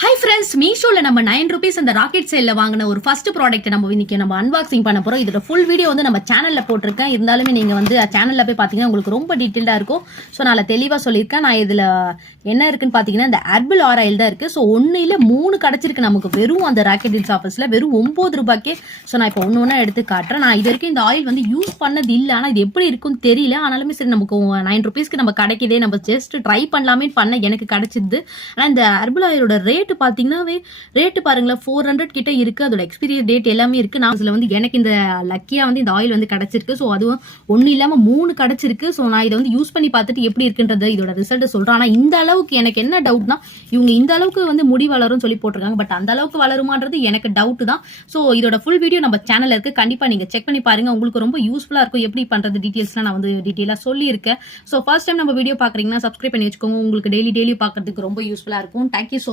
Hi friends, மீஷோல நம்ம 9 rupees அந்த rocket சேல்ல வாங்கின ஒரு ஃபர்ஸ்ட் ப்ராடக்ட் நம்ம இன்னைக்கு நம்ம அன்பாக்சிங் பண்ண போறோம். இதோட ஃபுல் வீடியோ வந்து நம்ம சேனல்ல போட்டிருக்கேன். இருந்தாலுமே நீங்க வந்து சேனல்ல போய் பாத்தீங்கன்னா உங்களுக்கு ரொம்ப டீடைலா இருக்கும். சோ நான் தெளிவா சொல்லியிருக்கேன். நான் இதுல என்ன இருக்குன்னு பாத்தீங்கன்னா இந்த ஹெர்பல் ஆயில் தான் இருக்கு. சோ ஒன்னு இல்ல 3 கிடைச்சிருக்கு நமக்கு வெறும் அந்த ராக்கெட் டீல்ஸ் ஆஃபர்ஸ்ல வெறும் 9 ரூபாய்க்கே. சோ நான் இப்போ ஒண்ணு எடுத்து காட்டுறேன். நான் இது வரைக்கும் இந்த ஆயில் வந்து யூஸ் பண்ணது இல்ல. ஆனா இது எப்படி இருக்குன்னு தெரியல. ஆனாலுமே சரி நமக்கு 9 rupeesக்கு நம்ம கிடைக்குதே, நம்ம ஜஸ்ட் ட்ரை பண்ணலாமே பண்ண எனக்கு கிடைச்சிது. ஆனா இந்த ஹெர்பல் ஆயிலோட ரேட் பாத்தீங்கன்னா ரேட் பாருங்களேன் 400 கிட்ட இருக்கு. அதோட எக்ஸ்பீரி டேட் எல்லாமே இருக்கு. நான் இதுல வந்து எனக்கு இந்த லக்கியா வந்து இந்த ஆயில் வந்து கிடைச்சிருக்கு. சோ அதுவும் ஒண்ணு இல்லாம 3 கிடைச்சிருக்கு. சோ நான் இதை வந்து யூஸ் பண்ணி பார்த்துட்டு எப்படி இருக்குன்றது இதோட ரிசல்ட் சொல்றேன். ஆனா இந்த அளவுக்கு எனக்கு என்ன டவுட்னா இவங்க இந்த அளவுக்கு வந்து முடி வளரும் சொல்லி போட்டிருக்காங்க. பட் அந்த அளவுக்கு வளருமான்றது எனக்கு டவுட் தான். சோ இதோட ஃபுல் வீடியோ நம்ம சேனல்ல இருக்கு. கண்டிப்பா நீங்க செக் பண்ணி பாருங்க. உங்களுக்கு ரொம்ப யூஸ்ஃபுல்லா இருக்கும். எப்படி பண்றது டீடைல்ஸ்லாம் நான் வந்து டீடைலா சொல்லியிருக்கேன். சோ ஃபர்ஸ்ட் டைம் நம்ம வீடியோ பாக்குறீங்கன்னா சப்ஸ்கிரைப் பண்ணி வச்சுக்கோங்க. உங்களுக்கு டெய்லி பாக்குறதுக்கு ரொம்ப யூஸ்ஃபுல்லா இருக்கும். தேங்க்யூ.